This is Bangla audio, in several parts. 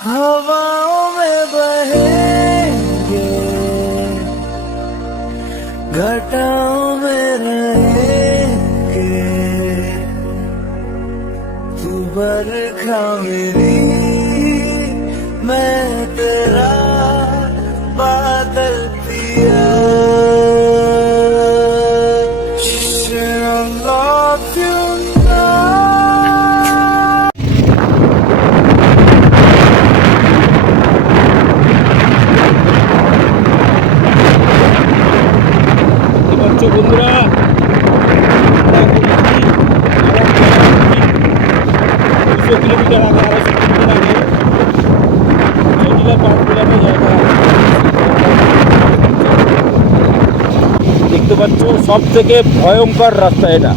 हवाओं में बहेंगे, घटाओं में रहेंगे, तू बरखा मेरी, मैं तेरा बादल पिया। Should I love you now? বন্ধুরা দুশো কিলোমিটার আগে 200 কিলোমিটার আগে জায়গা দেখতে পাচ্ছ। সব থেকে ভয়ঙ্কর রাস্তা এটা,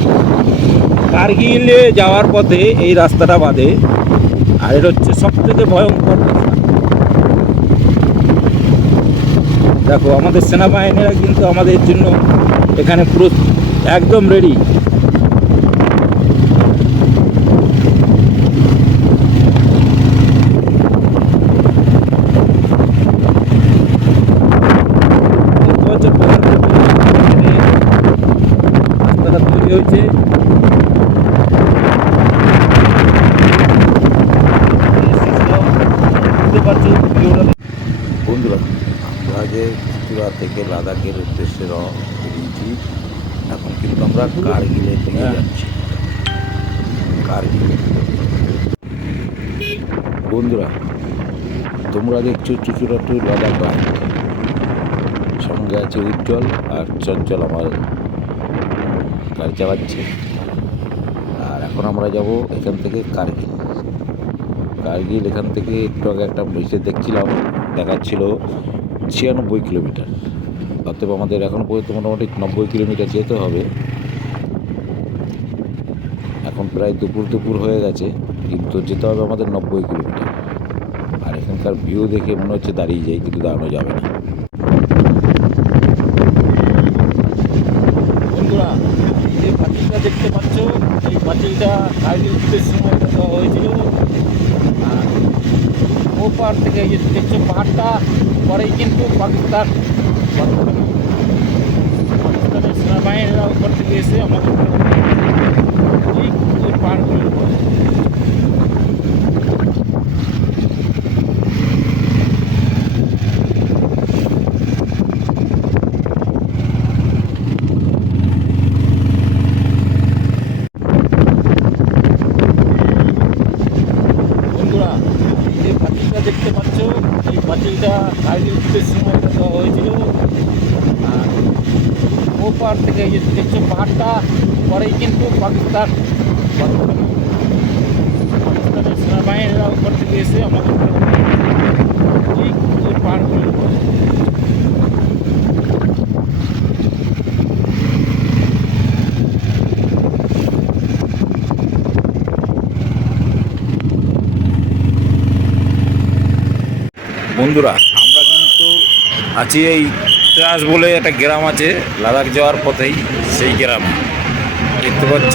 কার্গিলে যাওয়ার পথে এই রাস্তাটা বাদে, আর এটা হচ্ছে সব থেকে ভয়ঙ্কর রাস্তা। দেখো আমাদের সেনাবাহিনীরা কিন্তু আমাদের জন্য এখানে পুরো একদম রেডি। রাস্তাটা তৈরি হয়েছে, বন্ধুরা আমরা আগে ত্রিপুরা থেকে লাদাখের উদ্দেশ্যে বেরিয়েছি। এখন কিন্তু আমরা কার্গিলের দিকে যাচ্ছি। কার্গিল বন্ধুরা তোমরা দেখছো চুচুড়া টু লাদাখ বাইক, সঙ্গে আছে উজ্জ্বল আর চঞ্চল আমার গাড়ি চালাচ্ছে। আর এখন আমরা যাব এখান থেকে কার্গিল। কার্গিল এখান থেকে একটু আগে একটা বসে দেখছিলাম, দেখাচ্ছিল 96 কিলোমিটার। অতএব আমাদের এখন পর্যন্ত মোটামুটি 90 কিলোমিটার যেতে হবে। এখন প্রায় দুপুর হয়ে গেছে, কিন্তু যেতে হবে আমাদের 90 কিলোমিটার। আর এখানকার ভিউ দেখে মনে হচ্ছে দাঁড়িয়ে যাই, কিন্তু দাঁড়ানো যাবে না। বন্ধুরা যে পাঁচিলটা দেখতে পাচ্ছ, এই পাঁচিলটা কার্গিল যুদ্ধের সময় দেওয়া হয়েছিল। আর ও পার থেকে এই যে দেখছো পাহাড়টা, পরেই কিন্তু পাকিস্তানের সেনাবাহিনীরা উপর থেকে এসে আমাদের ঠিক ওই পাহাড়গুলোর উপরে। বন্ধুরা যে পাঁচিলটা দেখতে পাচ্ছ, এই পাঁচিলটা কার্গিল যুদ্ধের সময় দেওয়া হয়েছিল। আর ও পার থেকে এই যে দেখছো পাহাড়টা, পরেই কিন্তু পাকিস্তানের সেনাবাহিনীরা উপর থেকে এসে আমাদের ঠিক ওই পাহাড়গুলোর উপরে। বন্ধুরা আমরা কিন্তু আছি এই ত্রাস বলে একটা গ্রাম আছে লাদাখ যাওয়ার পথেই, সেই গ্রামে দেখতে পাচ্ছ।